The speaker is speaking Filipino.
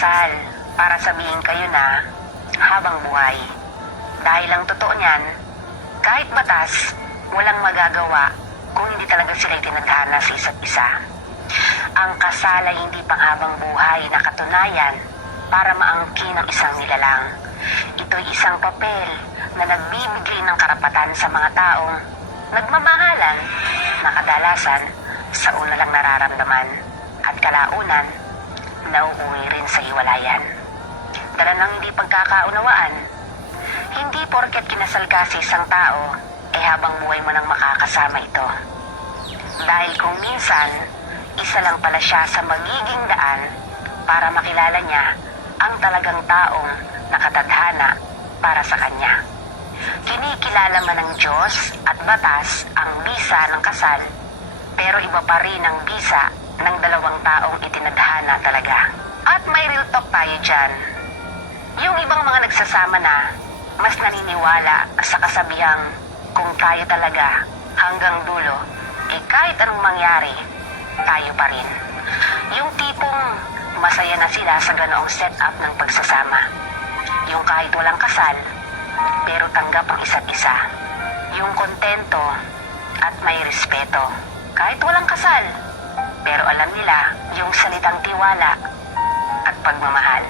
kasal para sabihin kayo na habang buhay. Dahil ang totoo niyan, kahit batas, walang magagawa kung hindi talaga sila itinadhana sa isa't isa. Ang kasal ay hindi pang habang buhay na katunayan para maangkin ang isang nilalang. Ito'y isang papel na nagbibigay ng karapatan sa mga taong nagmamahalan na kadalasan sa una lang nararamdaman at kalaunan nauuwi rin sa hiwalayan. Dala ng hindi pagkakaunawaan, hindi porket kinasal ka sa isang tao, habang buhay mo nang makakasama ito. Dahil kung minsan, isa lang pala siya sa magiging daan para makilala niya ang talagang taong nakatadhana para sa kanya. Kinikilala man ng Diyos at batas ang bisa ng kasal, pero iba pa rin ang bisa ng dalawang taong itinadhana talaga. At may real talk tayo dyan. Yung ibang mga nagsasama na, mas naniniwala sa kasabihang kung tayo talaga hanggang dulo, kahit anong mangyari, tayo pa rin. Yung tipong masaya na sila sa ganoong setup ng pagsasama. Yung kahit walang kasal, pero tanggap ang isa't isa. Yung kontento at may respeto. Kahit walang kasal, pero alam nila yung salitang tiwala at pagmamahal.